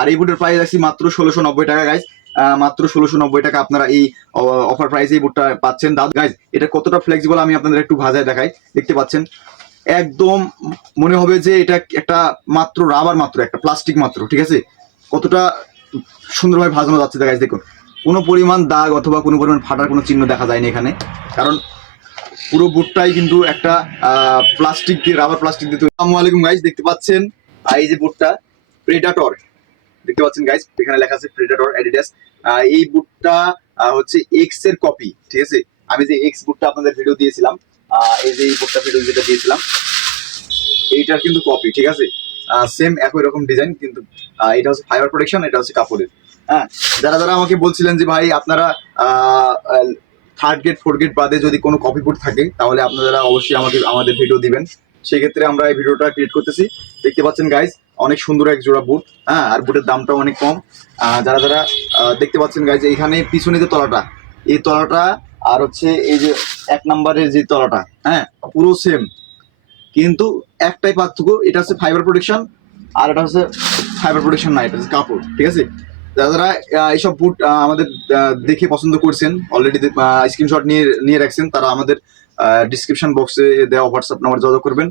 আর এই বুটের প্রাইস আছে মাত্র ষোলোশো নব্বই টাকা গাইজ মাত্র ষোলোশো নব্বই টাকা আপনারা এই অফার প্রাইসে এই বুটটা পাচ্ছেন। দাদা গাইজ এটা কতটা ফ্লেক্সিবল আমি আপনাদের একটু ভাজায় দেখাই। দেখতে পাচ্ছেন? একদম মনে হবে যে এটা একটা মাত্র রাবার মাত্র, একটা প্লাস্টিক মাত্র, ঠিক আছে? কতটা সুন্দরভাবে ভাজানো যাচ্ছে গাইজ দেখুন। কোনো পরিমাণ দাগ অথবা কোনো পরিমাণ ফাটার কোনো চিহ্ন দেখা যায়নি এখানে। কারণ পুরো বুটটাই কিন্তু একটা প্লাস্টিক দিয়ে রাবার প্লাস্টিক দিয়ে। আসসালামু আলাইকুম গাইজ দেখতে পাচ্ছেন? এই যে বুটটা প্রেডাটর দেখতে পাচ্ছেন গাইজ এখানে লেখা আছে প্রেডাটর অ্যাডিডাস এই বুটটা হচ্ছে এক্সের কপি ঠিক আছে? আমি যে এক্স বুটটা আপনাদের ভিডিও দিয়েছিলাম এই যে এই বুটটা ভিডিও যেটা দিয়েছিলাম, এইটার কিন্তু কপি ঠিক আছে? সেম একই রকম ডিজাইন কিন্তু এটা হচ্ছে ফাইবার প্রোটেকশন এটা হচ্ছে কাপড়ের। হ্যাঁ যারা যারা আমাকে বলছিলেন যে, ভাই, আপনারা থার্ড গেট ফোর গেট বাদে যদি কোনো কপি বুট থাকে, তাহলে আপনারা অবশ্যই আমাকে, আমাদের ভিডিও দিবেন। সেক্ষেত্রে আমরা এই ভিডিওটা ক্রিয়েট করতেছি। দেখতে পাচ্ছেন গাইজ অনেক সুন্দর এক জোড়া বুট হ্যাঁ আর বুটের দামটাও অনেক কম। যারা যারা দেখতে পাচ্ছেন গাইজ এখানে পিছনে যে তলাটা, এই তলাটা আর হচ্ছে এই যে এক নম্বরের যে তলাটা হ্যাঁ পুরো সেম কিন্তু একটাই পার্থক্য, এটা হচ্ছে ফাইবার প্রোটেকশন আর এটা হচ্ছে ফাইবার প্রোটেকশন না, এটা হচ্ছে কাপড়, ঠিক আছে? যারা যারা এইসব বুট আমাদের দেখে পছন্দ করছেন অলরেডি স্ক্রিনশট নিয়ে নিয়ে রাখছেন, তারা আমাদের ডিসক্রিপশন বক্সে দেওয়া হোয়াটসঅ্যাপ নাম্বার যোগাযোগ করবেন।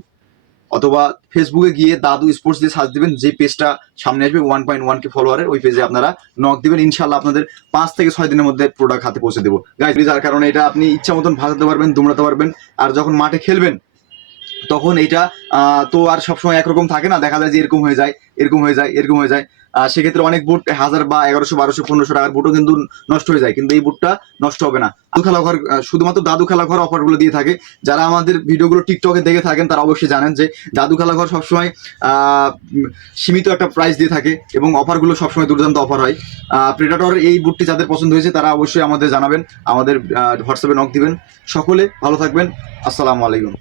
অথবা ফেসবুকে গিয়ে দাদু স্পোর্টস দিয়ে সার্চ দিবেন যে পেজটা সামনে আসবে ওয়ান পয়েন্ট ওয়ান কে ফলোয়ারের ওই পেজে আপনারা নক দিবেন ইনশাল্লাহ আপনাদের পাঁচ থেকে ছয় দিনের মধ্যে প্রোডাক্ট হাতে পৌঁছে দেবো। গাইজ যার কারণে এটা আপনি ইচ্ছা মতন ভাজাতে পারবেন, দুমড়াতে পারবেন, আর যখন মাঠে খেলবেন তখন এটা তো আর সবসময় একরকম থাকে না, দেখা যায় যে এরকম হয়ে যায়, এরকম হয়ে যায়, এরকম হয়ে যায়। সেক্ষেত্রে অনেক বুট হাজার বা এগারোশো, বারোশো, পনেরোশো টাকার বুটও কিন্তু নষ্ট হয়ে যায়, কিন্তু এই বুটটা নষ্ট হবে না। দাদু খেলা ঘর শুধুমাত্র দাদু খেলা ঘর অফারগুলো দিয়ে থাকে। যারা আমাদের ভিডিওগুলো টিকটকে দেখে থাকেন, তারা অবশ্যই জানেন যে দাদু খেলা ঘর সবসময় সীমিত একটা প্রাইস দিয়ে থাকে এবং অফারগুলো সবসময় দুর্দান্ত অফার হয়। প্রেডাটর এই বুটটি যাদের পছন্দ হয়েছে, তারা অবশ্যই আমাদের জানাবেন, আমাদের হোয়াটসঅ্যাপে নক দিবেন। সকলে ভালো থাকবেন। আসসালামু আলাইকুম।